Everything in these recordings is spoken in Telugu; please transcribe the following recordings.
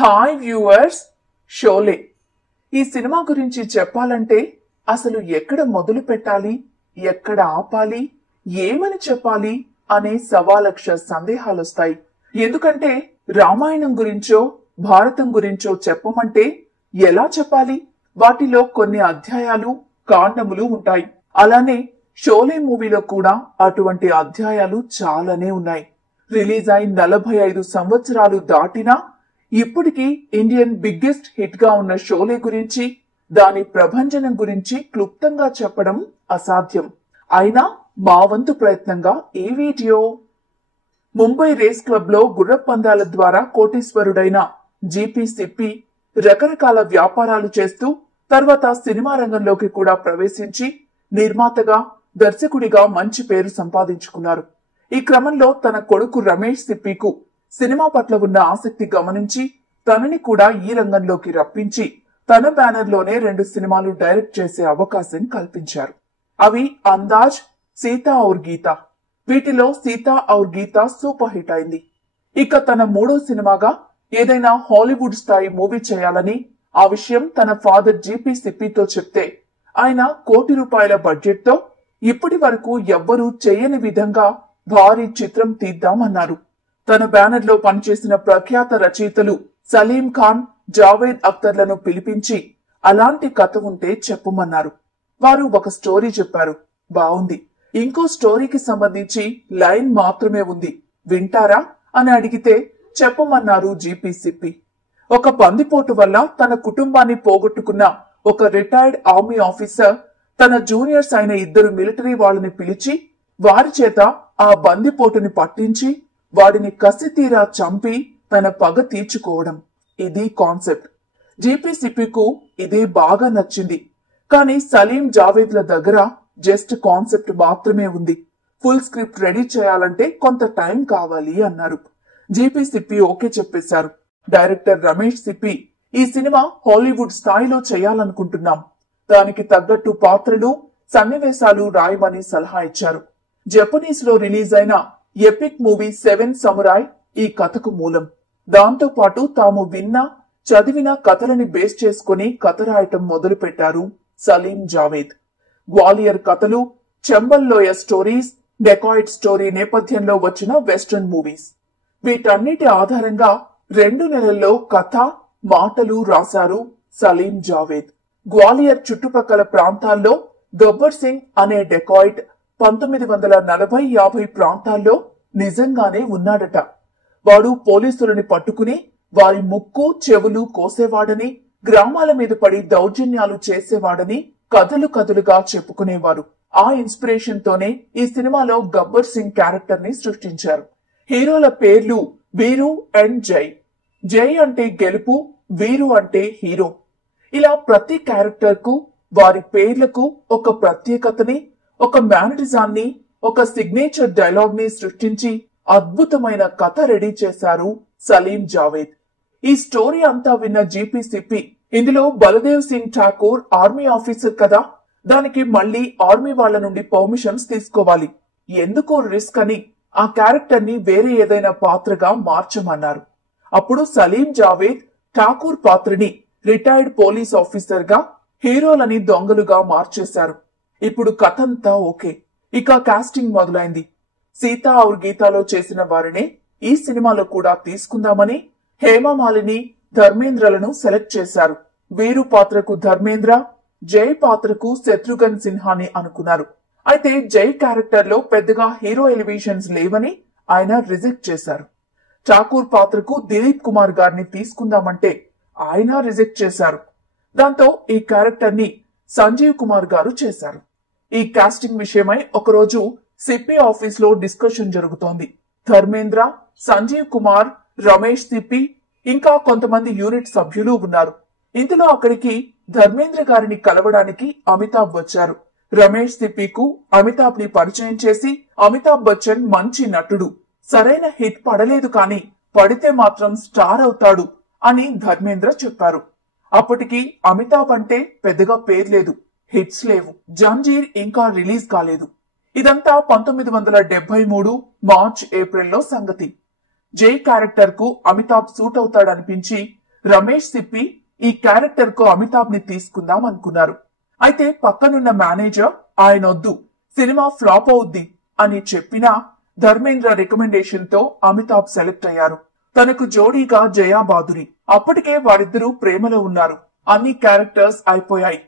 హాయ్ వ్యూవర్స్, షోలే ఈ సినిమా గురించి చెప్పాలంటే అసలు ఎక్కడ మొదలు పెట్టాలి, ఎక్కడ ఆపాలి, ఏమని చెప్పాలి అనే సవాలక్ష సందేహాలొస్తాయి. ఎందుకంటే రామాయణం గురించో భారతం గురించో చెప్పమంటే ఎలా చెప్పాలి? వాటిలో కొన్ని అధ్యాయాలు కాండములు ఉంటాయి. అలానే షోలే మూవీలో కూడా అటువంటి అధ్యాయాలు చాలానే ఉన్నాయి. రిలీజ్ అయి 45 సంవత్సరాలు దాటినా ఇప్పటికీ ఇండియన్ బిగ్గెస్ట్ హిట్ గా ఉన్న షోలే గురించి, దాని ప్రభంజనం గురించి క్లుప్తంగా చెప్పడం అసాధ్యం. అయినా మా వంతు ప్రయత్నంగా ఈ వీడియో. ముంబై రేస్ క్లబ్ లో గుర్రపు పందాల ద్వారా కోటీశ్వరుడైన జీపీ సిప్పి రకరకాల వ్యాపారాలు చేస్తూ తర్వాత సినిమా రంగంలోకి కూడా ప్రవేశించి నిర్మాతగా, దర్శకుడిగా మంచి పేరు సంపాదించుకున్నారు. ఈ క్రమంలో తన కొడుకు రమేష్ సిప్పికు సినిమా పట్ల ఉన్న ఆసక్తి గమనించి తనని కూడా ఈ రంగంలోకి రప్పించి తన బ్యానర్ లోనే 2 సినిమాలు డైరెక్ట్ చేసే అవకాశం కల్పించారు. అవి అందాజ్, సీతా ఔర్ గీత. వీటిలో సీతా ఔర్ గీత సూపర్ హిట్ అయింది. ఇక తన 3వ సినిమాగా ఏదైనా హాలీవుడ్ స్థాయి మూవీ చేయాలని ఆ విషయం తన ఫాదర్ జీపీ సిప్పితో చెప్తే ఆయన ₹1,00,00,000 బడ్జెట్ తో ఇప్పటి వరకు ఎవ్వరూ చేయని విధంగా భారీ చిత్రం తీద్దామన్నారు. తన బ్యానర్ లో పనిచేసిన ప్రఖ్యాత రచయితలు సలీం ఖాన్, జావేద్ అఖ్తర్లను పిలిపించి అలాంటి కథ ఉంటే చెప్పమన్నారు. వారు ఒక స్టోరీ చెప్పారు. బాగుంది, ఇంకో స్టోరీకి సంబంధించి లైన్ మాత్రమే ఉంది, వింటారా అని అడిగితే చెప్పమన్నారు జీపీ సిప్పి. ఒక బందిపోటు వల్ల తన కుటుంబాన్ని పోగొట్టుకున్న ఒక రిటైర్డ్ ఆర్మీ ఆఫీసర్ తన జూనియర్స్ అయిన 2 మిలిటరీ వాళ్ళని పిలిచి వారి చేత ఆ బందిపోటుని పట్టించి వాడిని కసితీరా చంపి తన పగ తీర్చుకోవడం. ఇది కాన్సెప్ట్. జీపీ సిప్పికు ఇదే బాగా నచ్చింది. కానీ సలీం, జావేద్ల దగ్గర జస్ట్ కాన్సెప్ట్ మాత్రమే ఉంది. ఫుల్ స్క్రిప్ట్ రెడీ చేయాలంటే కొంత టైం కావాలి అన్నారు. జీపీ సిప్పి ఓకే చెప్పేశారు. డైరెక్టర్ రమేష్ సిప్పి, ఈ సినిమా హాలీవుడ్ స్థాయిలో చేయాలనుకుంటున్నాం, దానికి తగ్గట్టు పాత్రలు, సన్నివేశాలు రాయమని సలహా ఇచ్చారు. జపనీస్ లో రిలీజ్ అయిన ఎపిక్ మూవీ 7 సమురాయ్ ఈ కథకు మూలం. దాంతో పాటు తాము విన్న, చదివిన కథలని బేస్ చేసుకుని కథ రాయటం మొదలు పెట్టారు సలీం, జావేద్. గ్వాలియర్ కథలు, చెంబల్లోయ స్టోరీస్, డెకాయిడ్ స్టోరీ నేపథ్యంలో వచ్చిన వెస్టర్న్ మూవీస్, వీటన్నిటి ఆధారంగా 2 నెలల్లో కథ, మాటలు రాశారు సలీం, జావేద్. గ్వాలియర్ చుట్టుపక్కల ప్రాంతాల్లో గబ్బర్ సింగ్ అనే డెకాయిట్ 1940-50 ప్రాంతాల్లో నిజంగానే ఉన్నాడట. వాడు పోలీసులని పట్టుకుని వారి ముక్కు, చెవులు కోసేవాడని, గ్రామాల మీద పడి దౌర్జన్యాలు చేసేవాడని కథలు కథలుగా చెప్పుకునేవారు. ఆ ఇన్స్పిరేషన్ తోనే ఈ సినిమాలో గబ్బర్ సింగ్ క్యారెక్టర్ ని సృష్టించారు. హీరోల పేర్లు వీరు అండ్ జై. జై అంటే గెలుపు, వీరు అంటే హీరో. ఇలా ప్రతి క్యారెక్టర్ కు, వారి పేర్లకు ఒక ప్రత్యేకతని, ఒక మేనరిజాన్ని, ఒక సిగ్నేచర్ డైలాగ్ ని సృష్టించి అద్భుతమైన కథ రెడీ చేశారు సలీం, జావేద్. ఈ స్టోరీ అంతా విన్న జీపీ సిప్పి, ఇందులో బలదేవ్ సింగ్ ఠాకూర్ ఆర్మీ ఆఫీసర్ కదా, దానికి మళ్లీ ఆర్మీ వాళ్ల నుండి పర్మిషన్స్ తీసుకోవాలి, ఎందుకో రిస్క్ అని ఆ క్యారెక్టర్ ని వేరే ఏదైనా పాత్రగా మార్చమన్నారు. అప్పుడు సలీం, జావేద్ ఠాకూర్ పాత్రని రిటైర్డ్ పోలీస్ ఆఫీసర్ గా, హీరోలని దొంగలుగా మార్చేశారు. ఇప్పుడు కథంతా ఓకే. ఇక కాస్టింగ్ మొదలైంది. సీతా ఔర్ గీతాలో చేసిన వారినే ఈ సినిమాలో కూడా తీసుకుందామని హేమమాలిని, ధర్మేంద్రలను సెలెక్ట్ చేశారు. వీరు పాత్రకు ధర్మేంద్ర, జై పాత్రకు శత్రుఘ్న్ సిన్హాని అనుకున్నారు. అయితే జై క్యారెక్టర్ లో పెద్దగా హీరో ఎలివేషన్స్ లేవని ఆయన రిజెక్ట్ చేశారు. ఠాకూర్ పాత్రకు దిలీప్ కుమార్ గారిని తీసుకుందామంటే ఆయన రిజెక్ట్ చేశారు. దాంతో ఈ క్యారెక్టర్ ని సంజీవ్ కుమార్ గారు చేశారు. ఈ కాస్టింగ్ విషయమై ఒకరోజు సిప్పి ఆఫీస్ లో డిస్కషన్ జరుగుతోంది. ధర్మేంద్ర, సంజీవ్ కుమార్, రమేష్ సిప్పి ఇంకా కొంతమంది యూనిట్ సభ్యులు ఉన్నారు. ఇందులో అక్కడికి ధర్మేంద్ర గారిని కలవడానికి అమితాబ్ వచ్చారు. రమేష్ సిప్పికు అమితాబ్ ని పరిచయం చేసి, అమితాబ్ బచ్చన్ మంచి నటుడు, సరైన హిట్ పడలేదు కానీ పడితే మాత్రం స్టార్ అవుతాడు అని ధర్మేంద్ర చెప్పారు. అప్పటికి అమితాబ్ అంటే పెద్దగా పేర్లేదు, హిట్స్ లేవు, జంజీర్ ఇంకా రిలీజ్ కాలేదు. ఇదంతా 1973 మార్చ్, ఏప్రిల్లో సంగతి. జై క్యారెక్టర్ కు అమితాబ్ సూట్ అవుతాడనిపించి రమేష్ సిప్పి ఈ క్యారెక్టర్ కు అమితాబ్ ని తీసుకుందాం అనుకున్నారు. అయితే పక్కనున్న మేనేజర్ ఆయనొద్దు, సినిమా ఫ్లాప్ అవుద్ది అని చెప్పినా ధర్మేంద్ర రికమెండేషన్ తో అమితాబ్ సెలెక్ట్ అయ్యారు. తనకు జోడీగా జయా బాదురి. అప్పటికే వారిద్దరూ ప్రేమలో ఉన్నారు. అన్ని క్యారెక్టర్స్ అయిపోయాయి.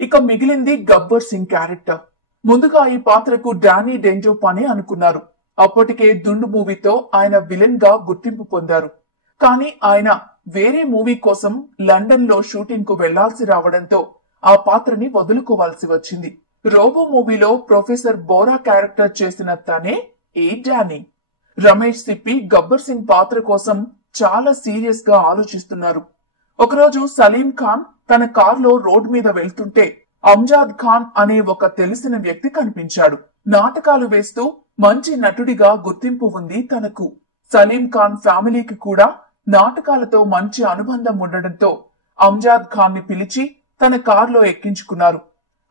ఇక మిగిలింది గబ్బర్ సింగ్ క్యారెక్టర్. ముందుగా ఈ పాత్రకు డానీ డెంజోపానే అనుకున్నారు. అప్పటికే దుండు మూవీతో ఆయన విలన్ గా గుర్తింపు పొందారు. కానీ ఆయన వేరే మూవీ కోసం లండన్ లో షూటింగ్ కు వెళ్లాల్సి రావడంతో ఆ పాత్రని వదులుకోవాల్సి వచ్చింది. రోబో మూవీలో ప్రొఫెసర్ బోరా క్యారెక్టర్ చేసిన తనే ఈ డానీ. రమేష్ సిప్పి గబ్బర్ సింగ్ పాత్ర కోసం చాలా సీరియస్ గా ఆలోచిస్తున్నారు. ఒకరోజు సలీం ఖాన్ తన కారులో రోడ్ మీద వెళ్తుంటే అంజాద్ ఖాన్ అనే ఒక తెలిసిన వ్యక్తి కనిపించాడు. నాటకాలు వేస్తూ మంచి నటుడిగా గుర్తింపు ఉంది తనకు. సలీం ఖాన్ ఫ్యామిలీకి కూడా నాటకాలతో మంచి అనుబంధం ఉండడంతో అంజాద్ ఖాన్ ని పిలిచి తన కారులో ఎక్కించుకున్నారు.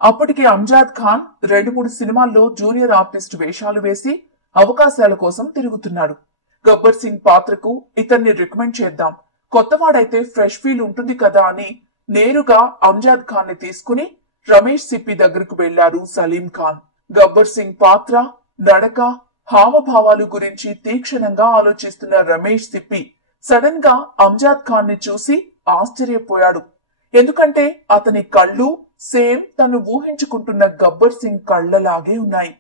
అప్పటికి అంజాద్ ఖాన్ 2-3 సినిమాల్లో జూనియర్ ఆర్టిస్ట్ వేషాలు వేసి అవకాశాల కోసం తిరుగుతున్నాడు. గబ్బర్ సింగ్ పాత్రకు ఇతన్ని రికమెండ్ చేద్దాం, కొత్తవాడైతే ఫ్రెష్ ఫీల్ ఉంటుంది కదా అని నేరుగా అంజాద్ ఖాన్ ని తీసుకుని రమేష్ సిప్పి దగ్గరకు వెళ్లారు సలీం ఖాన్. గబ్బర్ సింగ్ పాత్ర, నడక, హావభావాలు గురించి తీక్షణంగా ఆలోచిస్తున్న రమేష్ సిప్పి సడన్ గా అంజాద్ ఖాన్ ని చూసి ఆశ్చర్యపోయాడు. ఎందుకంటే అతని కళ్ళు సేమ్ తను ఊహించుకుంటున్న గబ్బర్ సింగ్ కళ్ళలాగే ఉన్నాయి.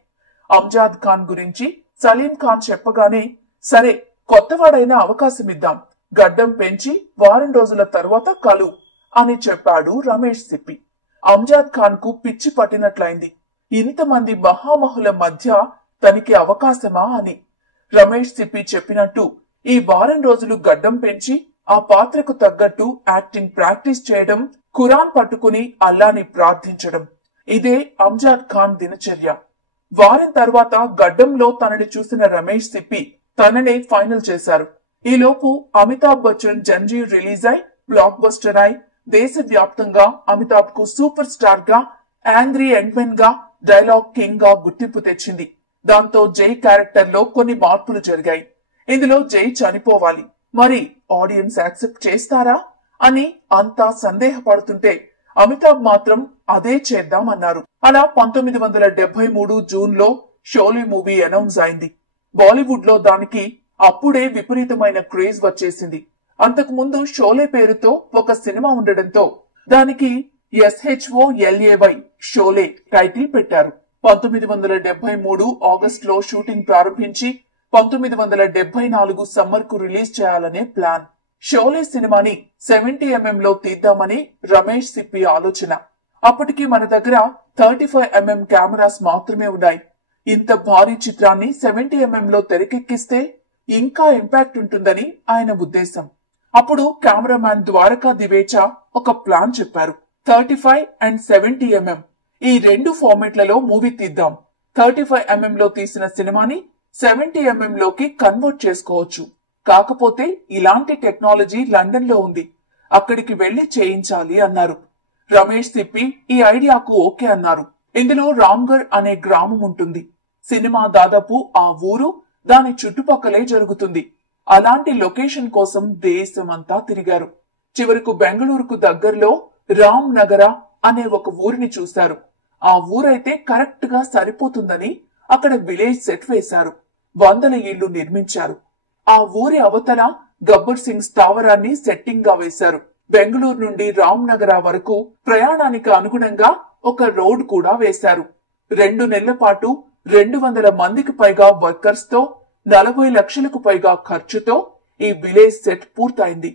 అంజాద్ ఖాన్ గురించి సలీం ఖాన్ చెప్పగానే, సరే కొత్తవాడైన అవకాశమిద్దాం, గడ్డం పెంచి వారం రోజుల తర్వాత కలు అని చెప్పాడు రమేష్ సిప్పి. అంజాద్ ఖాన్ కు పిచ్చి పట్టినట్లయింది. ఇంతమంది మహామహుల మధ్య తనకి అవకాశమా అని. రమేష్ సిప్పి చెప్పినట్టు ఈ వారం రోజులు గడ్డం పెంచి ఆ పాత్రకు తగ్గట్టు యాక్టింగ్ ప్రాక్టీస్ చేయడం, ఖురాన్ పట్టుకుని అల్లాని ప్రార్థించడం, ఇదే అంజాద్ ఖాన్ దినచర్య. వారం తర్వాత గడ్డంలో తనని చూసిన రమేష్ సిప్పి తననే ఫైనల్ చేశారు. ఈలోపు అమితాబ్ బచ్చన్ జంజీర్ రిలీజ్ అయి బ్లాక్ బస్టర్ అయి దేశవ్యాప్తంగా అమితాబ్ కు సూపర్ స్టార్ గా, యాంగ్రీ ఎండ్మెన్ గా, డైలాగ్ కింగ్ గా గుర్తింపు తెచ్చింది. దాంతో జై క్యారెక్టర్ లో కొన్ని మార్పులు జరిగాయి. ఇందులో జై చనిపోవాలి, మరి ఆడియన్స్ యాక్సెప్ట్ చేస్తారా అని అంతా సందేహపడుతుంటే అమితాబ్ మాత్రం అదే చేద్దామన్నారు. అలా 1973 జూన్ లో షోలే మూవీ అనౌన్స్ అయింది. బాలీవుడ్ లో దానికి అప్పుడే విపరీతమైన క్రేజ్ వచ్చేసింది. అంతకు ముందు షోలే పేరుతో ఒక సినిమా ఉండడంతో దానికి SHOLAY షోలే టైటిల్ పెట్టారు. 1973 ఆగస్ట్ లో షూటింగ్ ప్రారంభించి 1974 సమ్మర్ కు రిలీజ్ చేయాలనే ప్లాన్. షోలే సినిమాని 70mm లో తీద్దామని రమేష్ సిప్పి ఆలోచన. అప్పటికి మన దగ్గర 35mm కెమెరాస్ మాత్రమే ఉన్నాయి. ఇంత భారీ చిత్రాన్ని 70mm లో తెరకెక్కిస్తే ఇంకా ఇంపాక్ట్ ఉంటుందని ఆయన ఉద్దేశం. అప్పుడు కెమెరామ్యాన్ ద్వారకా దివేచా ఒక ప్లాన్ చెప్పారు. 35 and 70mm ఈ రెండు ఫార్మాట్లలో మూవీ తీద్దాం. 35mm లో తీసిన సినిమాని 70mm లోకి కన్వర్ట్ చేసుకోవచ్చు. కాకపోతే ఇలాంటి టెక్నాలజీ లండన్ లో ఉంది, అక్కడికి వెళ్లి చేయించాలి అన్నారు. రమేష్ సిప్పి ఈ ఐడియాకు ఓకే అన్నారు. ఇందులో రామ్గర్ అనే గ్రామం ఉంటుంది. సినిమా దాదాపు ఆ ఊరు, దాని చుట్టుపక్కలే జరుగుతుంది. అలాంటి లొకేషన్ కోసం దేశమంతా తిరిగారు. చివరకు బెంగళూరుకు దగ్గరలో రామ్ నగర అనే ఒక ఊరిని చూశారు. ఆ ఊరైతే కరెక్ట్ గా సరిపోతుందని అక్కడ విలేజ్ సెట్ వేశారు. 100 ఇళ్లు నిర్మించారు. ఆ ఊరి అవతల గబ్బర్ సింగ్ స్థావరాన్ని సెట్టింగ్ గా వేశారు. బెంగళూరు నుండి రామ్ నగర వరకు ప్రయాణానికి అనుగుణంగా ఒక రోడ్ కూడా వేశారు. 2 నెలల పాటు 200 మందికి పైగా వర్కర్స్ తో 40 లక్షలకు పైగా ఖర్చుతో ఈ విలేజ్ సెట్ పూర్తయింది.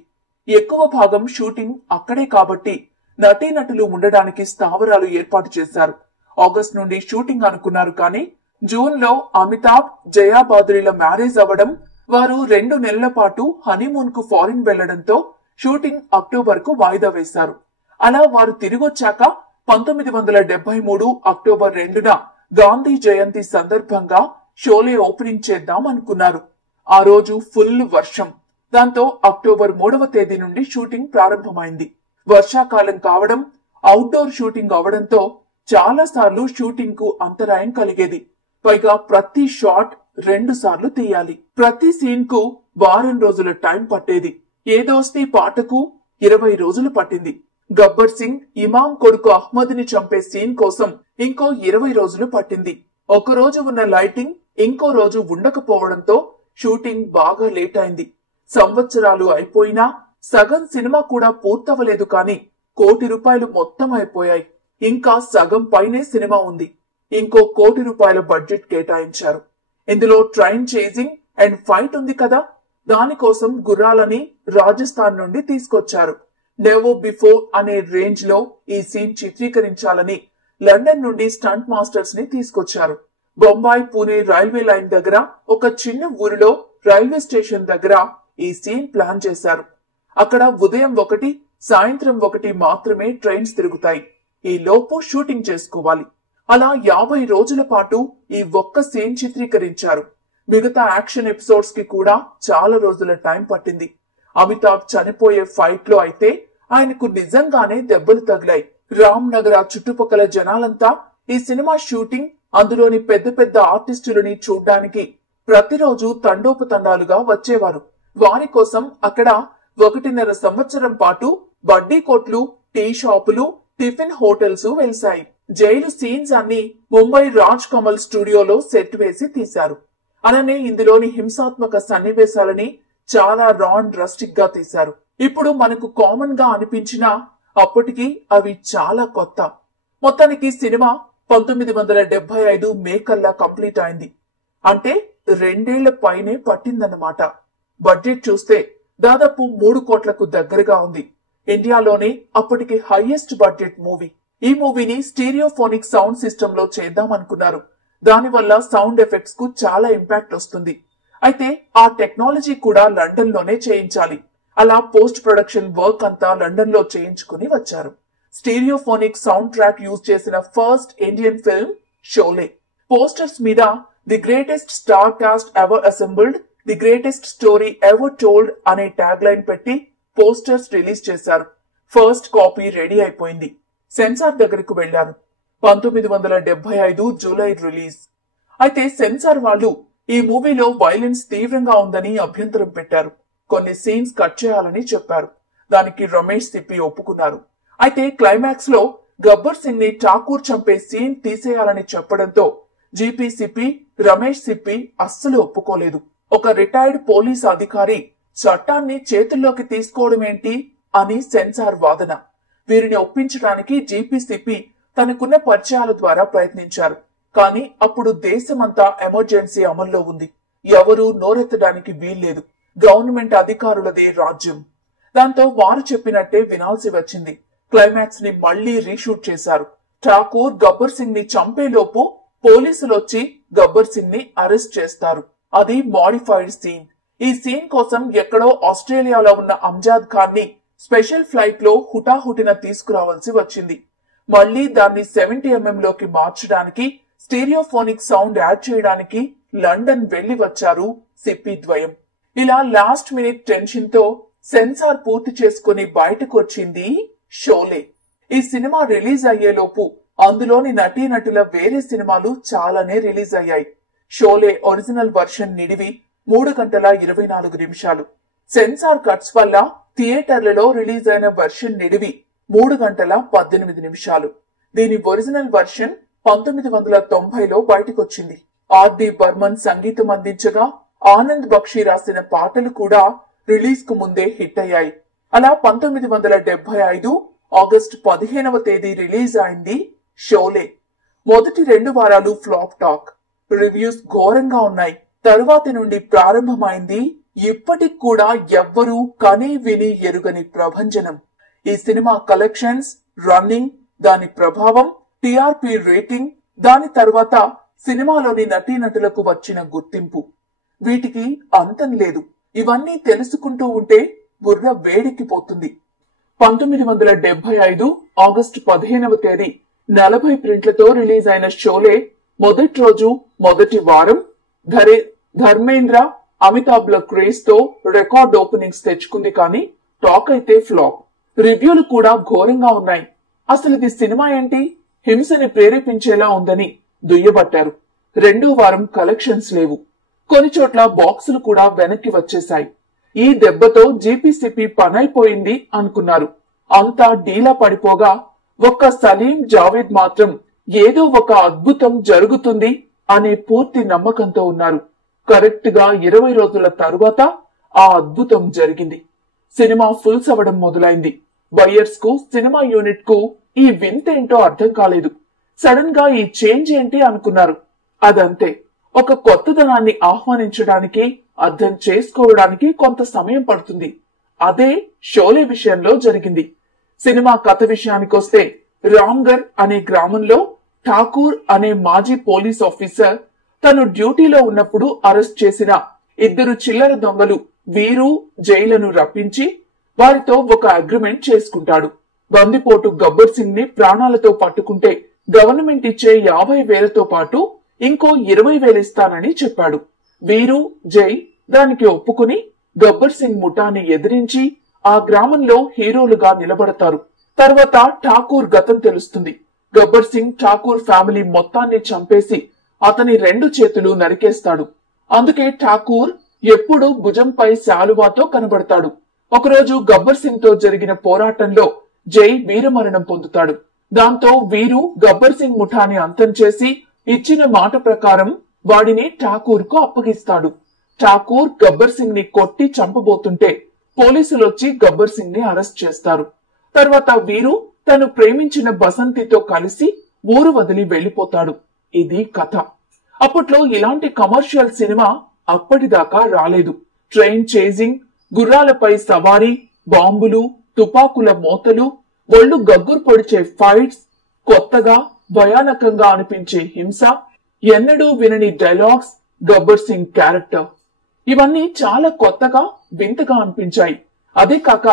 ఎక్కువ భాగం షూటింగ్ అక్కడే కాబట్టి నటీనటులు ఉండడానికి స్థావరాలు ఏర్పాటు చేశారు. ఆగస్ట్ నుండి షూటింగ్ అనుకున్నారు, కానీ జూన్ లో అమితాబ్, జయా బాదురిల మ్యారేజ్ అవ్వడం, వారు 2 నెలల పాటు హనీమూన్ కు ఫారిన్ వెళ్లడంతో షూటింగ్ అక్టోబర్ కు వాయిదా వేశారు. అలా వారు తిరిగొచ్చాక 1973 అక్టోబర్ 2న గాంధీ జయంతి సందర్భంగా షోలే ఓపెనింగ్ చేద్దాం అనుకున్నారు. ఆ రోజు ఫుల్ వర్షం. దాంతో అక్టోబర్ 3వ తేదీ నుండి షూటింగ్ ప్రారంభమైంది. వర్షాకాలం కావడం, అవుట్డోర్ షూటింగ్ అవడంతో చాలా సార్లు షూటింగ్ కు అంతరాయం కలిగేది. పైగా ప్రతి షాట్ 2 సార్లు తీయాలి. ప్రతి సీన్ కు వారం రోజుల టైం పట్టేది. ఏదోస్తి పాటకు 20 రోజులు పట్టింది. గబ్బర్ సింగ్ ఇమాం కొడుకు అహ్మద్ ని చంపే సీన్ కోసం ఇంకో 20 రోజులు పట్టింది. ఒక రోజు ఉన్న లైటింగ్ ఇంకో రోజు ఉండకపోవడంతో షూటింగ్ బాగా లేట్ అయింది. సంవత్సరాలు అయిపోయినా సగం సినిమా కూడా పూర్తవలేదు కానీ ₹1 కోటి మొత్తం అయిపోయాయి. ఇంకా సగం పైనే సినిమా ఉంది. ఇంకో ₹1 కోటి బడ్జెట్ కేటాయించారు. ఇందులో ట్రైన్ చేజింగ్ అండ్ ఫైట్ ఉంది కదా, దానికోసం గుర్రాలని రాజస్థాన్ నుండి తీసుకొచ్చారు. నెవర్ బిఫోర్ అనే రేంజ్ లో ఈ సీన్ చిత్రీకరించాలని లండన్ నుండి స్టంట్ మాస్టర్స్ ని తీసుకొచ్చారు. బొంబాయి పూణే రైల్వే లైన్ దగ్గర ఒక చిన్న ఊరిలో రైల్వే స్టేషన్ దగ్గర ఈ సీన్ ప్లాన్ చేశారు. అక్కడ ఉదయం 1, సాయంత్రం 1 మాత్రమే ట్రైన్స్ తిరుగుతాయి. ఈ లోపు షూటింగ్ చేసుకోవాలి. అలా 50 రోజుల పాటు ఈ ఒక్క సీన్ చిత్రీకరించారు. మిగతా యాక్షన్ ఎపిసోడ్స్ కి కూడా చాలా రోజుల టైం పట్టింది. అమితాబ్ చనిపోయే ఫైట్ లో అయితే ఆయనకు నిజంగానే దెబ్బలు తగిలాయి. రామ్ నగర చుట్టుపక్కల జనాలంతా ఈ సినిమా షూటింగ్, అందులోని పెద్ద పెద్ద ఆర్టిస్టులని చూడ్డానికి ప్రతిరోజు తండోపతండాలుగా వచ్చేవారు. వారి కోసం అక్కడ 1.5 సంవత్సరం పాటు బడ్డీ కొట్లు, టీ షాపులు, టిఫిన్ హోటల్స్ వెలిశాయి. జైలు సీన్స్ అన్ని ముంబై రాజ్ కమల్ స్టూడియోలో సెట్ వేసి తీశారు. అలానే ఇందులోని హింసాత్మక సన్నివేశాలని చాలా రా అండ్ రస్టిక్ గా తీశారు. ఇప్పుడు మనకు కామన్ గా అనిపించినా అప్పటికి అవి చాలా కొత్త. మొత్తానికి సినిమా 1975 మే కల్లా కంప్లీట్ అయింది. అంటే 2 ఏళ్ల పైనే పట్టిందన్నమాట. బడ్జెట్ చూస్తే దాదాపు 3 కోట్లకు దగ్గరగా ఉంది. ఇండియాలోనే అప్పటికి హైయెస్ట్ బడ్జెట్ మూవీ. ఈ మూవీని స్టీరియోఫోనిక్ సౌండ్ సిస్టమ్ లో చేద్దామనుకున్నారు. దానివల్ల సౌండ్ ఎఫెక్ట్స్ కు చాలా ఇంపాక్ట్ వస్తుంది. అయితే ఆ టెక్నాలజీ కూడా లండన్ లోనే చేయించాలి. అలా పోస్ట్ ప్రొడక్షన్ వర్క్ అంతా లండన్ లో చేయించుకుని వచ్చారు. స్టీరియోఫోనిక్ సౌండ్ ట్రాక్ యూజ్ చేసిన first Indian film Sholay. Posters మీద the greatest star cast ever assembled, the greatest story ever told అనే ట్యాగ్ లైన్ పెట్టి పోస్టర్స్ రిలీజ్ చేశారు. ఫస్ట్ కాపీ రెడీ అయిపోయింది. సెన్సార్ దగ్గరకు వెళ్లారు. 1975 జూలై రిలీజ్. అయితే సెన్సార్ వాళ్ళు ఈ మూవీలో వైలెన్స్ తీవ్రంగా ఉందని అభ్యంతరం పెట్టారు. కొన్ని సీన్స్ కట్ చేయాలని చెప్పారు. దానికి రమేష్ సిప్పి ఒప్పుకున్నారు. అయితే క్లైమాక్స్ లో గబ్బర్ సింగ్ ని ఠాకూర్ చంపే సీన్ తీసేయాలని చెప్పడంతో జీపీ సిప్పి, రమేష్ సిప్పి అస్సలు ఒప్పుకోలేదు. ఒక రిటైర్డ్ పోలీస్ అధికారి చట్టాన్ని చేతుల్లోకి తీసుకోవడమేంటి అని సెన్సార్ వాదన. వీరిని ఒప్పించడానికి జీపీ సిప్పి తనకున్న పరిచయాల ద్వారా ప్రయత్నించారు. కానీ అప్పుడు దేశమంతా ఎమర్జెన్సీ అమల్లో ఉంది. ఎవరూ నోరెత్తడానికి వీల్లేదు. గవర్నమెంట్ అధికారులదే రాజ్యం. దాంతో వారు చెప్పినట్టే వినాల్సి వచ్చింది. క్లైమాక్స్ ని మళ్లీ రీషూట్ చేశారు. ఠాకూర్ గబ్బర్ సింగ్ ని చంపేలోపు పోలీసులు వచ్చి గబ్బర్ సింగ్ ని అరెస్ట్ చేస్తారు. అది మోడిఫైడ్ సీన్. ఈ సీన్ కోసం ఎక్కడో ఆస్ట్రేలియాలో ఉన్న అంజాద్ ఖాన్ ని స్పెషల్ ఫ్లైట్ లో హుటాహుటిన తీసుకురావాల్సి వచ్చింది. మళ్లీ దాన్ని 70mm లోకి మార్చడానికి, స్టీరియోఫోనిక్ సౌండ్ యాడ్ చేయడానికి లండన్ వెళ్లి వచ్చారు సిప్పి ద్వయం. ఇలా లాస్ట్ మినిట్ టెన్షన్ తో సెన్సార్ పూర్తి చేసుకుని బయటకు వచ్చింది షోలే. ఈ సినిమా రిలీజ్ అయ్యేలోపు అందులోని నటీనటుల వేరే సినిమాలు చాలానే రిలీజ్ అయ్యాయి. షోలే ఒరిజినల్ వర్షన్ నిడివి 3 గంటల 24 నిమిషాలు. సెన్సార్ కట్స్ వల్ల థియేటర్లలో రిలీజ్ అయిన వర్షన్ నిడివి 3 గంటల 18 నిమిషాలు. దీని ఒరిజినల్ వర్షన్ 1990లో బయటకొచ్చింది. ఆర్డి బర్మన్ సంగీతం అందించగా ఆనంద్ బక్షి రాసిన పాటలు కూడా రిలీజ్ కు ముందే హిట్ అయ్యాయి. అలా 1975 ఆగస్టు 15వ తేదీ రిలీజ్ అయింది షోలే. మొదటి 2 వారాలు ఫ్లాప్ టాక్, రివ్యూస్ ఘోరంగా ఉన్నాయి. తరువాతి నుండి ప్రారంభమైంది ఇప్పటికి కూడా ఎవ్వరూ కనీ విని ఎరుగని ప్రభంజనం. ఈ సినిమా కలెక్షన్స్, రన్నింగ్, దాని ప్రభావం, టీఆర్పీ రేటింగ్, దాని తర్వాత సినిమాలోని నటీనటులకు వచ్చిన గుర్తింపు, వీటికి అంతం లేదు. ఇవన్నీ తెలుసుకుంటూ ఉంటే బుర్ర వేడెక్కిపోతుంది. 1975 ఆగస్టు 15వ తేదీ 40 ప్రింట్లతో రిలీజ్ అయిన షోలే మొదటి రోజు మొదటి వారం ధర్మేంద్ర, అమితాబ్ల క్రేజ్ తో రికార్డ్ ఓపెనింగ్స్ తెచ్చుకుంది. కానీ టాక్ అయితే ఫ్లాప్. రివ్యూలు కూడా ఘోరంగా ఉన్నాయి. అసలు ఇది సినిమా ఏంటి, హింసని ప్రేరేపించేలా ఉందని దుయ్యబట్టారు. 2వ వారం కలెక్షన్స్ లేవు. కొన్ని చోట్ల బాక్సులు కూడా వెనక్కి వచ్చేశాయి. ఈ దెబ్బతో జీపీసీపీ పనైపోయింది అనుకున్నారు. అంతా డీలా పడిపోగా ఒక్క సలీం జావేద్ మాత్రం ఏదో ఒక అద్భుతం జరుగుతుంది అనే పూర్తి నమ్మకంతో ఉన్నారు. కరెక్ట్ గా 20 రోజుల తరువాత ఆ అద్భుతం జరిగింది. సినిమా ఫుల్స్ అవ్వడం మొదలైంది. బయ్యర్స్ కు, సినిమా యూనిట్ కు ఈ వింతేంటో అర్థం కాలేదు. సడన్ గా ఈ చేంజ్ ఏంటి అనుకున్నారు. అదంతే, ఒక కొత్తదనాన్ని ఆహ్వానించడానికి, అర్థం చేసుకోవడానికి కొంత సమయం పడుతుంది. అదే షోలే విషయంలో జరిగింది. సినిమా కథ విషయానికొస్తే, రామ్గర్ అనే గ్రామంలో ఠాకూర్ అనే మాజీ పోలీస్ ఆఫీసర్ తను డ్యూటీలో ఉన్నప్పుడు అరెస్ట్ చేసిన 2 చిల్లర దొంగలు వీరు, జైలను రప్పించి వారితో ఒక అగ్రిమెంట్ చేసుకుంటాడు. బందిపోటు గబ్బర్ సింగ్ ని ప్రాణాలతో పట్టుకుంటే గవర్నమెంట్ ఇచ్చే 50,000తో పాటు ఇంకో 20,000 ఇస్తానని చెప్పాడు. వీరు, జై దానికి ఒప్పుకుని గబ్బర్ సింగ్ ముఠాని ఎదిరించి ఆ గ్రామంలో హీరోలుగా నిలబడతారు. తర్వాత ఠాకూర్ గతం తెలుస్తుంది. గబ్బర్ సింగ్ ఠాకూర్ ఫ్యామిలీ మొత్తాన్ని చంపేసి అతని 2 చేతులు నరికేస్తాడు. అందుకే ఠాకూర్ ఎప్పుడూ భుజంపై శాలువాతో కనబడతాడు. ఒకరోజు గబ్బర్ సింగ్ తో జరిగిన పోరాటంలో జై వీరమరణం పొందుతాడు. దాంతో వీరు గబ్బర్ సింగ్ ముఠాని అంతం చేసి ఇచ్చిన మాట ప్రకారం వాడిని ఠాకూర్ కు అప్పగిస్తాడు. ఠాకూర్ గబ్బర్ సింగ్ ని కొట్టి చంపబోతుంటే పోలీసులొచ్చి గబ్బర్ సింగ్ ని అరెస్ట్ చేస్తారు. తర్వాత వీరు తను ప్రేమించిన బసంతితో కలిసి ఊరు వదిలి వెళ్లిపోతాడు. ఇది కథ. అప్పట్లో ఇలాంటి కమర్షియల్ సినిమా అప్పటిదాకా రాలేదు. ట్రైన్ చేజింగ్, గుర్రాలపై సవారీ, బాంబులు, తుపాకుల మోతలు, ఒళ్ళు గగ్గురు పొడిచే ఫైట్స్, కొత్తగా భయానకంగా అనిపించే హింస, ఎన్నడూ వినని డైలాగ్స్, గబ్బర్ సింగ్ క్యారెక్టర్, ఇవన్నీ చాలా కొత్తగా, వింతగా అనిపించాయి. అదే కాక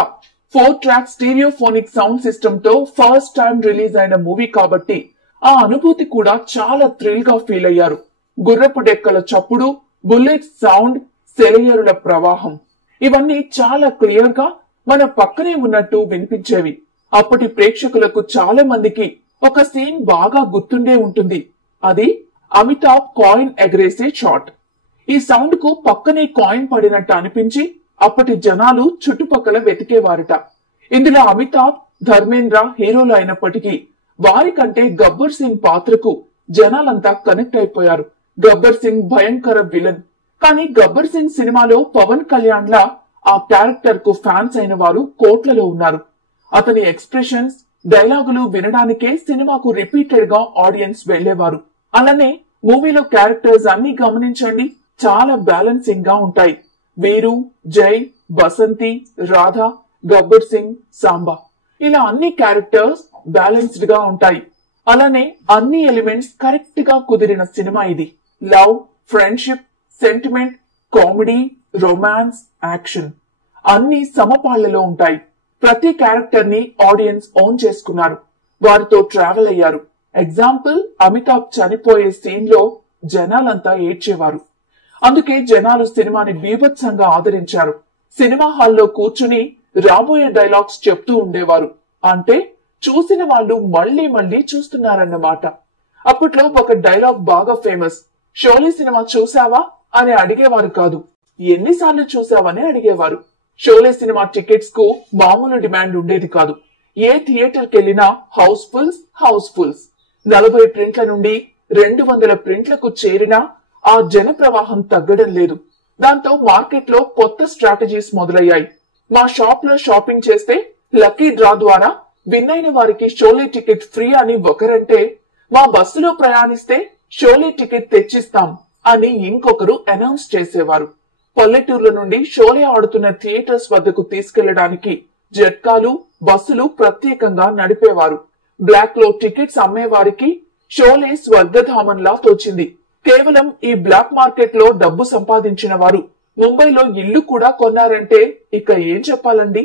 4 ట్రాక్ స్టీరియోఫోనిక్ సౌండ్ సిస్టమ్ తో ఫస్ట్ టైం రిలీజ్ అయిన మూవీ కాబట్టి ఆ అనుభూతి కూడా చాలా థ్రిల్ గా ఫీల్ అయ్యారు. గుర్రపు డెక్కల చప్పుడు, బుల్లెట్ సౌండ్, సెలయేరుల ప్రవాహం, ఇవన్నీ చాలా క్లియర్ గా మన పక్కనే ఉన్నట్టు వినిపించేవి. అప్పటి ప్రేక్షకులకు చాలా మందికి ఒక సీన్ బాగా గుర్తుండే ఉంటుంది. అది అమితాబ్ కాయిన్ ఎగరేసే షాట్. ఈ సౌండ్ కు పక్కనే కాయిన్ పడినట్టు అనిపించి అప్పటి జనాలు చుట్టుపక్కల వెతికేవారట. ఇందులో అమితాబ్, ధర్మేంద్ర హీరోలు అయినప్పటికీ వారికంటే గబ్బర్ సింగ్ పాత్రకు జనాలంతా కనెక్ట్ అయిపోయారు. గబ్బర్ సింగ్ భయంకర విలన్, కానీ గబ్బర్ సింగ్ సినిమాలో పవన్ కళ్యాణ్ లా ఆ క్యారెక్టర్ కు ఫ్యాన్స్ అయిన వారు కోట్లలో ఉన్నారు. అతని ఎక్స్ప్రెషన్స్, డైలాగులు వినడానికే సినిమాకు రిపీటెడ్ గా ఆడియన్స్ వెళ్లేవారు. అలానే మూవీలో క్యారెక్టర్స్ అన్ని గమనించండి, చాలా బ్యాలెన్సింగ్ గా ఉంటాయి. వీరు, జై, బసంతి, రాధ, గబ్బర్ సింగ్, సాంబా, ఇలా అన్ని క్యారెక్టర్స్ బ్యాలెన్స్డ్ గా ఉంటాయి. అలానే అన్ని ఎలిమెంట్స్ కరెక్ట్ గా కుదిరిన సినిమా ఇది. Love, friendship, sentiment, comedy, romance, action అన్ని సమపాళ్లలో ఉంటాయి. ప్రతి క్యారెక్టర్ ని ఆడియన్స్ ఓన్ చేసుకున్నారు, వారితో ట్రావెల్ అయ్యారు. ఎగ్జాంపుల్, అమితాబ్ చనిపోయే సీన్ లో జనాలంతా ఏడ్చేవారు. అందుకే జనాలు సినిమాని బీభత్సంగా ఆదరించారు. సినిమా హాల్లో కూర్చుని రాబోయే డైలాగ్స్ చెప్తూ ఉండేవారు. అంటే చూసిన వాళ్ళు మళ్లీ మళ్లీ చూస్తున్నారన్నమాట. అప్పట్లో ఒక డైలాగ్ బాగా ఫేమస్, షోలే సినిమా చూసావా అని అడిగేవారు కాదు, ఎన్నిసార్లు చూసావని అడిగేవారు. షోలే సినిమా టికెట్స్ కు మామూలు డిమాండ్ ఉండేది కాదు. ఏ థియేటర్ కెళ్లినా హౌస్ఫుల్స్. 40 ప్రింట్ల నుండి 200 ప్రింట్లకు చేరినా ఆ జన ప్రవాహం తగ్గడం లేదు. దాంతో మార్కెట్ లో కొత్త స్ట్రాటజీస్ మొదలయ్యాయి. మా షాప్ లో షాపింగ్ చేస్తే లక్కీ డ్రా ద్వారా విన్ అయిన వారికి షోలే టికెట్ ఫ్రీ అని ఒకరంటే, మా బస్సులో ప్రయాణిస్తే షోలే టికెట్ తెచ్చిస్తాం అని ఇంకొకరు అనౌన్స్ చేసేవారు. పల్లెటూర్ల నుండి షోలే ఆడుతున్న థియేటర్స్ వద్దకు తీసుకెళ్లడానికి జట్కాలు, బస్సులు ప్రత్యేకంగా నడిపేవారు. బ్లాక్ లో టికెట్స్ అమ్మేవారికి షోలే స్వర్గధామంలా తోచింది. కేవలం ఈ బ్లాక్ మార్కెట్ లో డబ్బు సంపాదించిన వారు ముంబైలో ఇల్లు కూడా కొన్నారంటే ఇక ఏం చెప్పాలండి.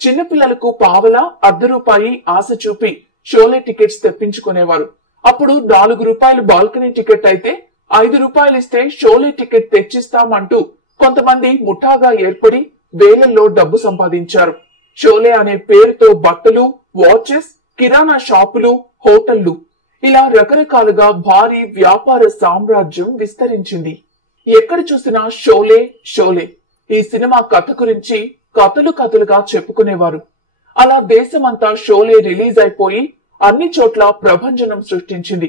చిన్నపిల్లలకు పావలా, ₹1 ఆశ చూపి షోలే టికెట్స్ తెప్పించుకునేవారు. అప్పుడు ₹4 బాల్కనీ టికెట్ అయితే ₹5 ఇస్తే షోలే టికెట్ తెచ్చిస్తామంటూ కొంతమంది ముఠాగా ఏర్పడి వేలల్లో డబ్బు సంపాదించారు. షోలే అనే పేరుతో బట్టలు, వాచెస్, కిరాణా షాపులు, హోటళ్లు, ఇలా రకరకాలుగా భారీ వ్యాపార సామ్రాజ్యం విస్తరించింది. ఎక్కడ చూసినా షోలే షోలే. ఈ సినిమా కథ గురించి కథలుగా చెప్పుకునేవారు. అలా దేశమంతా షోలే రిలీజ్ అయిపోయి అన్ని చోట్ల ప్రభంజనం సృష్టించింది.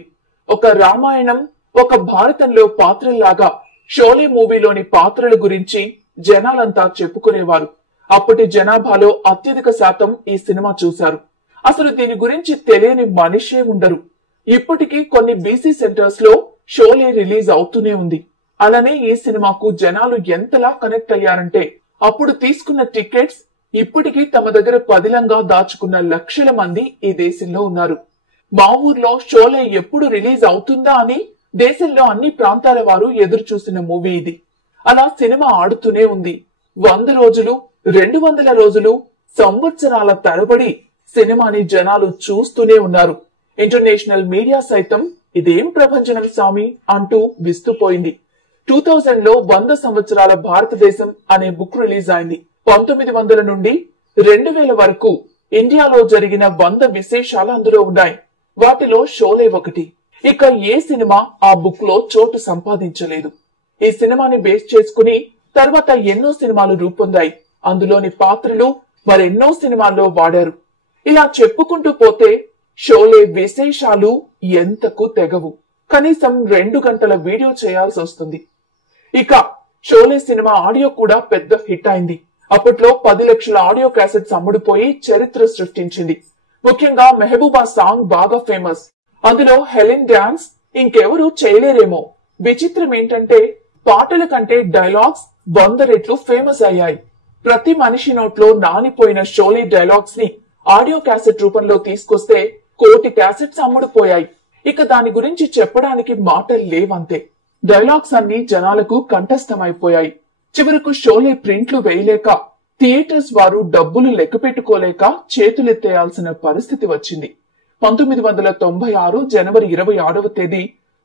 ఒక రామాయణం, ఒక భారతంలో పాత్రల్లాగా షోలే మూవీలోని పాత్రల గురించి జనాలంతా చెప్పుకునేవారు. అప్పటి జనాభాలో అత్యధిక శాతం ఈ సినిమా చూశారు. అసలు దీని గురించి తెలియని మనిషే ఉండరు. ఇప్పటికీ కొన్ని బీసీ సెంటర్స్ లో షోలే రిలీజ్ అవుతూనే ఉంది. అలానే ఈ సినిమాకు జనాలు ఎంతలా కనెక్ట్ అయ్యారంటే అప్పుడు తీసుకున్న టికెట్స్ ఇప్పటికీ తమ దగ్గర పదిలంగా దాచుకున్న లక్షల మంది ఈ దేశంలో ఉన్నారు. మా ఊర్లో షోలే ఎప్పుడు రిలీజ్ అవుతుందా అని దేశంలో అన్ని ప్రాంతాల వారు ఎదురు చూసిన మూవీ ఇది. అలా సినిమా ఆడుతూనే ఉంది. 100 రోజులు, 200 రోజులు, సంవత్సరాల తరబడి సినిమాని జనాలు చూస్తూనే ఉన్నారు. ఇంటర్నేషనల్ మీడియా సైతం ఇదేం ప్రభంజనం స్వామి అంటూ విస్తుపోయింది. 2000లో 100 సంవత్సరాల భారతదేశం అనే బుక్ రిలీజ్ అయింది. 1900 నుండి 2000 వరకు ఇండియాలో జరిగిన 100 విశేషాలు అందులో ఉన్నాయి. వాటిలో షోలే ఒకటి. ఇక ఏ సినిమా ఆ బుక్ లో చోటు సంపాదించలేదు. ఈ సినిమాని బేస్ చేసుకుని తర్వాత ఎన్నో సినిమాలు రూపొందాయి. అందులోని పాత్రలు మరెన్నో సినిమాల్లో వాడారు. ఇలా చెప్పుకుంటూ పోతే షోలే విశేషాలు ఎంతకు తెగవు. కనీసం 2 గంటల వీడియో చేయాల్సి వస్తుంది. ఇక షోలే సినిమా ఆడియో కూడా పెద్ద హిట్ అయింది. అప్పట్లో 10 లక్షల ఆడియో క్యాసెట్స్ అమ్ముడుపోయి చరిత్ర సృష్టించింది. ముఖ్యంగా మెహబూబా సాంగ్ బాగా ఫేమస్. అందులో హెలెన్ డాన్స్ ఇంకెవరూ చేయలేరేమో. విచిత్రం ఏంటంటే పాటల కంటే డైలాగ్స్ 100 రెట్లు ఫేమస్ అయ్యాయి. ప్రతి మనిషి నోట్లో నానిపోయిన షోలే డైలాగ్స్ ని ఆడియో క్యాసెట్ రూపంలో తీసుకొస్తే 1 కోటి క్యాసెట్స్ అమ్ముడుపోయాయి. ఇక దాని గురించి చెప్పడానికి మాటలు లేవంతే. డైలాగ్స్ అన్ని జనాలకు కంఠస్థమైపోయాయి. చివరకు షోలే ప్రింట్లు వేయలేక థియేటర్స్ వారు డబ్బులు లెక్క పెట్టుకోలేక చేతులెత్తేయాల్సిన పరిస్థితి వచ్చింది. 1996 జనవరి 26వ తేదీ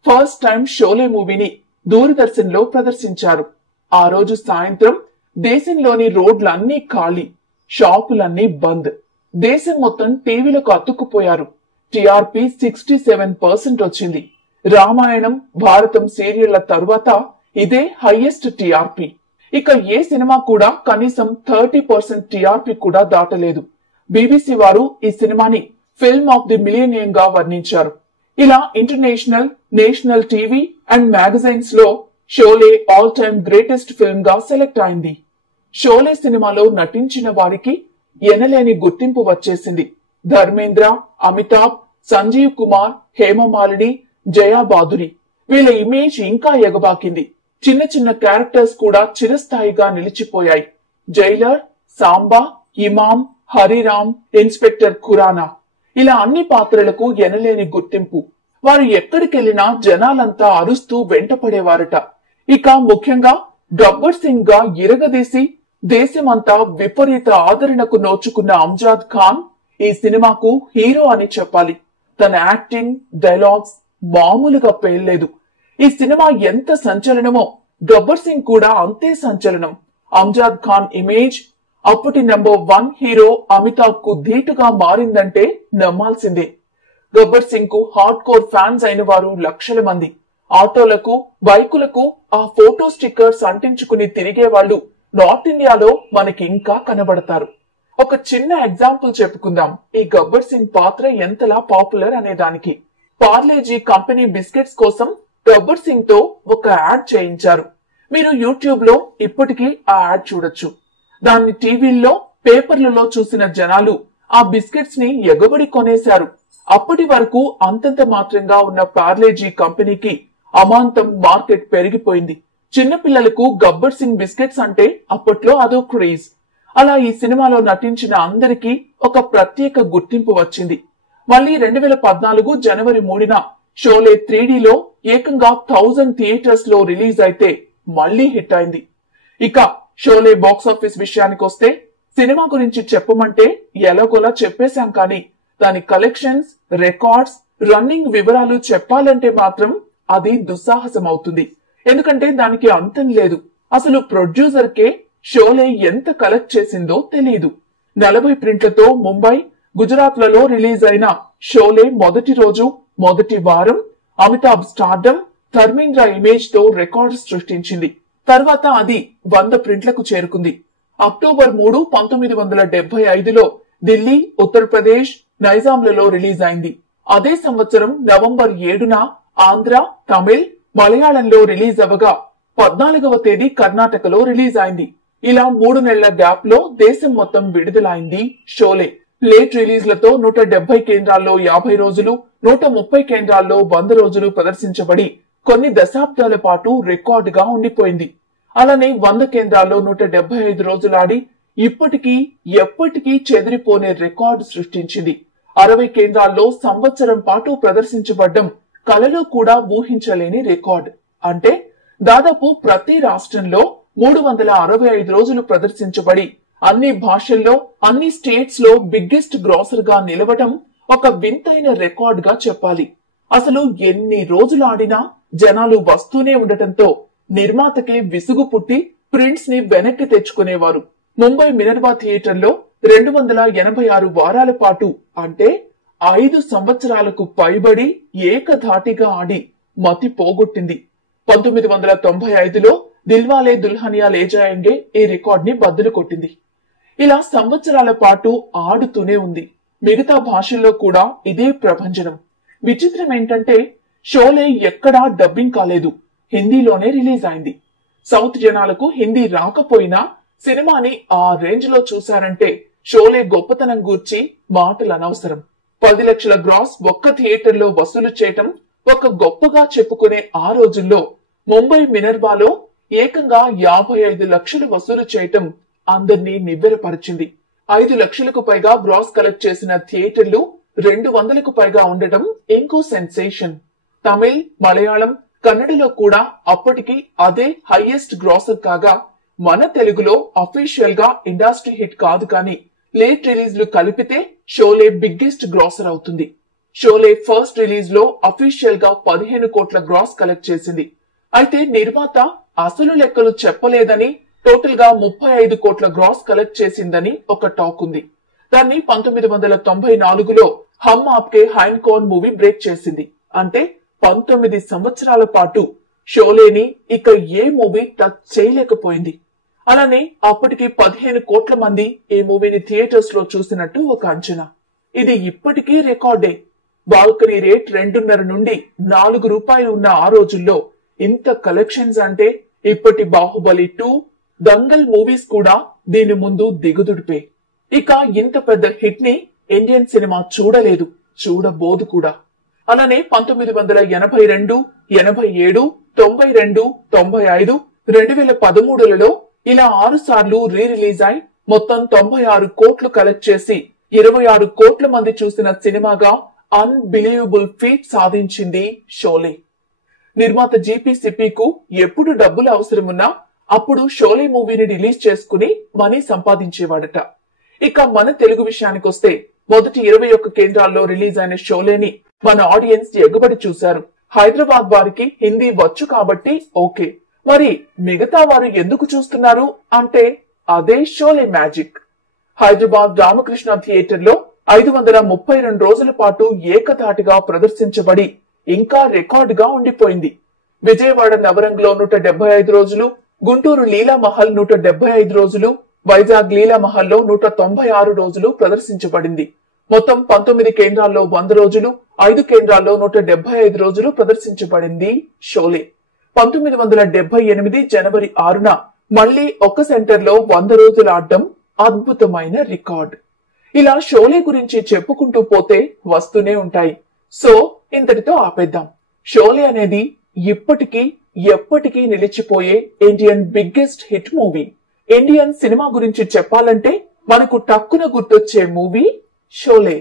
ఫస్ట్ టైం షోలే మూవీని దూరదర్శన్ లో ప్రదర్శించారు. ఆ రోజు సాయంత్రం దేశంలోని రోడ్లన్నీ ఖాళీ, షాపులన్నీ బంద్. దేశం మొత్తం టీవీలకు అతుక్కుపోయారు. టీఆర్పీ 67% వచ్చింది. రామాయణం, భారతం సీరియళ్ల తరువాత ఇదే హైయెస్ట్ టీఆర్పీ. ఇక ఏ సినిమా కూడా కనీసం 30% టీఆర్పీ కూడా దాటలేదు. బీబీసీ వారు ఈ సినిమాని ఫిల్మ్ ఆఫ్ ది మిలీనియం గా వర్ణించారు. ఇలా international, national TV and magazines లో Sholay all time greatest film గా సెలెక్ట్ అయింది. షోలే సినిమాలో నటించిన వారికి ఎనలేని గుర్తింపు వచ్చేసింది. ధర్మేంద్ర, అమితాబ్, సంజీవ్ కుమార్, హేమమాలిని, జయా బాదురి వీళ్ళ ఇమేజ్ ఇంకా ఎగబాకింది. చిన్న చిన్న క్యారెక్టర్స్ కూడా చిరస్థాయిగా నిలిచిపోయాయి. జైలర్, సాంబా, ఇమాం, హరిరామ్, ఇన్స్పెక్టర్ ఖురానా ఇలా అన్ని పాత్రలకు ఎనలేని గుర్తింపు. వారు ఎక్కడికెళ్లినా జనాలంతా అరుస్తూ వెంటపడేవారట. ఇక ముఖ్యంగా గబ్బర్ సింగ్ గా ఇరగదీసి దేశమంతా విపరీత ఆదరణకు నోచుకున్న అంజాద్ ఖాన్ ఈ సినిమాకు హీరో అని చెప్పాలి. తన యాక్టింగ్, డైలాగ్స్ మామూలుగా పేర్లేదు. ఈ సినిమా ఎంత సంచలనమో గబ్బర్ సింగ్ కూడా అంతే సంచలనం. అంజాద్ ఖాన్ ఇమేజ్ అప్పటి నెంబర్ 1 హీరో అమితాబ్ కు ధీటుగా మారిందంటే నమ్మాల్సిందే. గబ్బర్ సింగ్ కు హార్డ్ కోర్ ఫ్యాన్స్ అయిన వారు లక్షల మంది. ఆటోలకు, బైకులకు ఆ ఫోటో స్టిక్కర్స్ అంటించుకుని తిరిగే వాళ్ళు నార్త్ ఇండియాలో మనకి ఇంకా కనబడతారు. ఒక చిన్న ఎగ్జాంపుల్ చెప్పుకుందాం ఈ గబ్బర్ సింగ్ పాత్ర ఎంతలా పాపులర్ అనే దానికి. పార్లేజీ కంపెనీ బిస్కెట్స్ కోసం గబ్బర్ సింగ్ తో ఒక యాడ్ చేయించారు. మీరు యూట్యూబ్ లో ఇప్పటికీ ఆ యాడ్ చూడొచ్చు. దాన్ని టీవీల్లో, పేపర్లలో చూసిన జనాలు ఆ బిస్కెట్స్ ని ఎగబడి కొనేశారు. అప్పటి వరకు అంతంత మాత్రంగా ఉన్న పార్లేజీ కంపెనీకి అమాంతం మార్కెట్ పెరిగిపోయింది. చిన్నపిల్లలకు గబ్బర్ సింగ్ బిస్కెట్స్ అంటే అప్పట్లో అదో క్రేజ్. అలా ఈ సినిమాలో నటించిన అందరికీ ఒక ప్రత్యేక గుర్తింపు వచ్చింది. మళ్ళీ 2014 జనవరి 3న షోలే 3Dలో ఏకంగా 1000 థియేటర్స్ లో రిలీజ్ అయితే మళ్లీ హిట్ అయింది. ఇక షోలే బాక్సాఫీస్ విషయానికి వస్తే సినిమా గురించి చెప్పమంటే ఎలాగోలా చెప్పేశాం, కానీ దాని కలెక్షన్స్, రికార్డ్స్, రన్నింగ్ వివరాలు చెప్పాలంటే మాత్రం అది దుస్సాహసం అవుతుంది. ఎందుకంటే దానికి అంతం లేదు. అసలు ప్రొడ్యూసర్ కే షోలే ఎంత కలెక్ట్ చేసిందో తెలియదు. 40 ప్రింట్లతో ముంబై, గుజరాత్ లలో రిలీజ్ అయిన షోలే మొదటి రోజు, మొదటి వారం అమితాబ్ స్టార్డమ్, ధర్మేంద్ర ఇమేజ్ తో రికార్డు సృష్టించింది. తర్వాత అది 100 ప్రింట్లకు చేరుకుంది. అక్టోబర్ 3, 1975లో ఢిల్లీ, ఉత్తరప్రదేశ్, నైజాంలలో రిలీజ్ అయింది. అదే సంవత్సరం నవంబర్ 7న ఆంధ్ర, తమిళ్, మలయాళంలో రిలీజ్ అవ్వగా 14వ తేదీ కర్ణాటకలో రిలీజ్ అయింది. ఇలా 3 నెలల గ్యాప్ లో దేశం మొత్తం విడుదలైంది షోలే. లేట్ రిలీజ్లతో 170 కేంద్రాల్లో 50 రోజులు, 130 కేంద్రాల్లో 100 రోజులు ప్రదర్శించబడి కొన్ని దశాబ్దాల పాటు రికార్డుగా ఉండిపోయింది. అలానే 100 కేంద్రాల్లో 175 రోజులాడి ఇప్పటికీ ఎప్పటికీ చెదిరిపోనే రికార్డు సృష్టించింది. 60 కేంద్రాల్లో సంవత్సరం పాటు ప్రదర్శించబడ్డం కలలో కూడా ఊహించలేని రికార్డ్. అంటే దాదాపు ప్రతి రాష్ట్రంలో 365 రోజులు ప్రదర్శించబడి అన్ని భాషల్లో, అన్ని స్టేట్స్ లో బిగ్గెస్ట్ గ్రాసర్ గా నిలవడం ఒక వింతైన రికార్డ్ గా చెప్పాలి. అసలు ఎన్ని రోజులు ఆడినా జనాలు వస్తూనే ఉండటంతో నిర్మాతకే విసుగు పుట్టి ప్రింట్స్ ని వెనక్కి తెచ్చుకునేవారు. ముంబై మినర్వా థియేటర్లో 286 వారాల పాటు, అంటే 5 సంవత్సరాలకు పైబడి ఏకధాటిగా ఆడి మతి పోగొట్టింది. 1995లో దిల్వాలే దుల్హనియా లే జాయేంగే ఈ రికార్డ్ ని బద్దలు కొట్టింది. ఇలా సంవత్సరాల పాటు ఆడుతూనే ఉంది. మిగతా భాషల్లో కూడా ఇదే ప్రభంజనం. విచిత్రం ఏంటంటే షోలే ఎక్కడా డబ్బింగ్ కాలేదు, హిందీలోనే రిలీజ్ అయింది. సౌత్ జనాలకు హిందీ రాకపోయినా సినిమాని ఆ రేంజ్ లో చూశారంటే షోలే గొప్పతనం గూర్చి మాటలు అనవసరం. 10 లక్షల గ్రాస్ ఒక్క థియేటర్లో వసూలు చేయటం ఒక గొప్పగా చెప్పుకునే ఆ రోజుల్లో ముంబై మినర్వాలో ఏకంగా 55 లక్షలు వసూలు చేయటం అందర్నీ నివ్వెరపరిచింది. 5 లక్షలకు పైగా గ్రాస్ కలెక్ట్ చేసిన థియేటర్లు 200కు పైగా ఉండటం ఇంకో సెన్సేషన్. తమిళ్, మలయాళం, కన్నడలో కూడా అప్పటికి అదే హైయెస్ట్ గ్రాసర్ కాగా మన తెలుగులో అఫీషియల్ గా ఇండస్ట్రీ హిట్ కాదు కానీ లేట్ రిలీజ్లు కలిపితే షోలే బిగ్గెస్ట్ గ్రాసర్ అవుతుంది. షోలే ఫస్ట్ రిలీజ్ లో అఫీషియల్ గా 15 కోట్ల గ్రాస్ కలెక్ట్ చేసింది. అయితే నిర్మాత అసలు లెక్కలు చెప్పలేదని టోటల్ గా 35 కోట్ల గ్రాస్ కలెక్ట్ చేసిందని ఒక టాక్ ఉంది. దాన్ని 1994లో హమ్ ఆప్కే హైన్ కౌన్ మూవీ బ్రేక్ చేసింది. అంటే 19 సంవత్సరాల పాటు షోలేని ఇక ఏ మూవీ టచ్ చేయలేకపోయింది. అలానే అప్పటికి 15 కోట్ల మంది ఈ మూవీని థియేటర్స్ లో చూసినట్టు ఒక అంచనా. ఇది ఇప్పటికీ రికార్డే. బాల్కనీ రేట్ 2.5 నుండి 4 రూపాయలు ఉన్న ఆ రోజుల్లో ఇంత కలెక్షన్స్ అంటే ఇప్పటి బాహుబలి 2, దంగల్ మూవీస్ కూడా దీని ముందు దిగుదుడిపే. ఇక ఇంత పెద్ద హిట్ ని ఇండియన్ సినిమా చూడలేదు, చూడబోదు కూడా. అలానే 1982, 87, 92, 95, 2013లలో ఇలా 6 సార్లు రీ రిలీజ్ అయి మొత్తం 96 కోట్లు కలెక్ట్ చేసి 26 కోట్ల మంది చూసిన సినిమాగా అన్బిలీవబుల్ ఫీట్ సాధించింది షోలే. నిర్మాత జీపీసీపీకు ఎప్పుడు డబ్బులు అవసరమున్నా అప్పుడు షోలే మూవీని రిలీజ్ చేసుకుని మనీ సంపాదించేవాడట. ఇక మన తెలుగు విషయానికొస్తే మొదటి 21 కేంద్రాల్లో రిలీజ్ అయిన షోలేని మన ఆడియన్స్ ఎగబడి చూశారు. హైదరాబాద్ వారికి హిందీ వచ్చు కాబట్టి ఓకే, మరి మిగతా వారు ఎందుకు చూస్తున్నారు అంటే అదే షోలే మ్యాజిక్. హైదరాబాద్ రామకృష్ణ థియేటర్ లో 532 రోజుల పాటు ఏకధాటిగా ప్రదర్శించబడి ఇంకా రికార్డుగా ఉండిపోయింది. విజయవాడ నవరంగ్ లో 175 రోజులు, గుంటూరు లీలామహల్ 175 రోజులు, వైజాగ్ లీలామహల్లో 196 రోజులు ప్రదర్శించబడింది. మొత్తం 19 కేంద్రాల్లో 100 రోజులు, 5 కేంద్రాల్లో 175 రోజులు ప్రదర్శించబడింది షోలే. 1978 జనవరి 6న మళ్లీ ఒక సెంటర్ లో 100 రోజులు ఆడడం అద్భుతమైన రికార్డ్. ఇలా షోలే గురించి చెప్పుకుంటూ పోతే వస్తూనే ఉంటాయి. సో ఇంతటితో ఆపేద్దాం. షోలే అనేది ఇప్పటికీ ఎప్పటికీ నిలిచిపోయే Indian biggest hit movie. Indian cinema గురించి చెప్పాలంటే మనకు టక్కున గుర్తొచ్చే మూవీ షోలే.